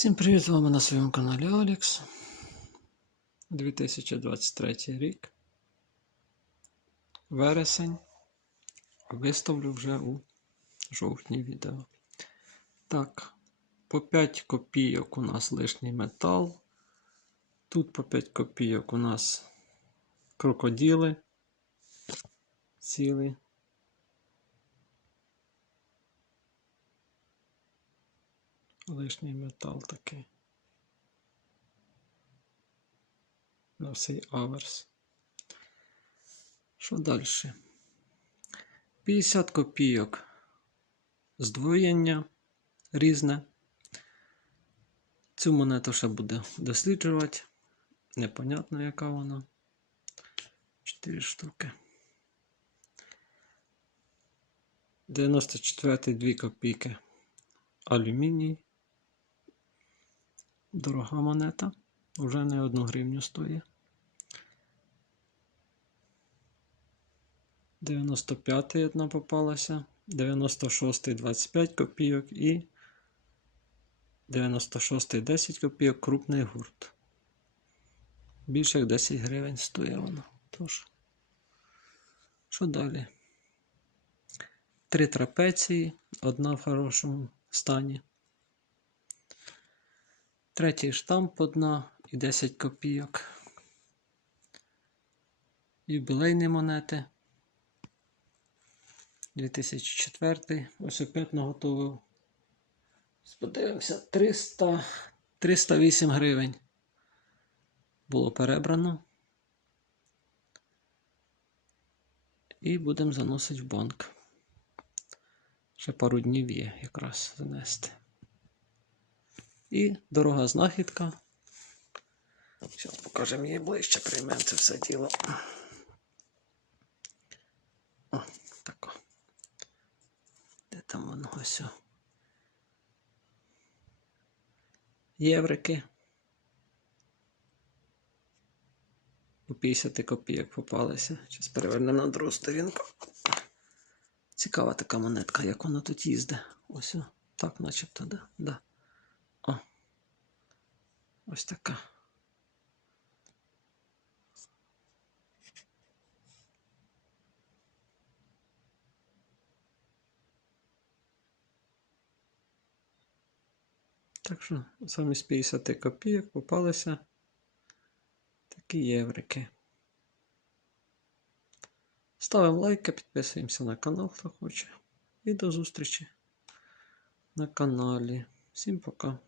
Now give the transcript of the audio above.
Всім привіт, з вами на своєму каналі Алекс. 2023 рік. Вересень. Виставлю вже у жовтні відео. Так, по 5 копійок у нас лишній метал. Тут по 5 копійок у нас крокоділи. Цілі. Лишній метал такий. На всій аверс. Що далі? 50 копійок здвоєння різне. Цю монету ще буде досліджувати. Непонятно, яка вона. 4 штуки. 94 2 копійки алюміній. Дорога монета. Вже не одну гривню стоїть. 95 одна попалася. 96 25 копійок і 96 10 копійок крупний гурт. Більше як 10 гривень стоїть вона. Тож, що далі? Три трапеції, одна в хорошому стані. Третій штамп одна і 10 копійок. Юбілейні монети. 2004. Ось опять наготовив. Подивимося, 300, 308 гривень. Було перебрано. І будемо заносити в банк. Ще пару днів є якраз занести. І дорога знахідка. Зараз покажемо її ближче, приймемо це все діло. О, тако. Де там воно ось? Єврики. По 50 копійок попалися. Зараз перевернемо на другу сторінку. Цікава така монетка, як вона тут їздить. Ось так, начебто, да. да. Ось така. Так що замість 50 копійок попалися такі єврики. Ставимо лайки, підписуємося на канал, хто хоче. І до зустрічі на каналі. Всім пока.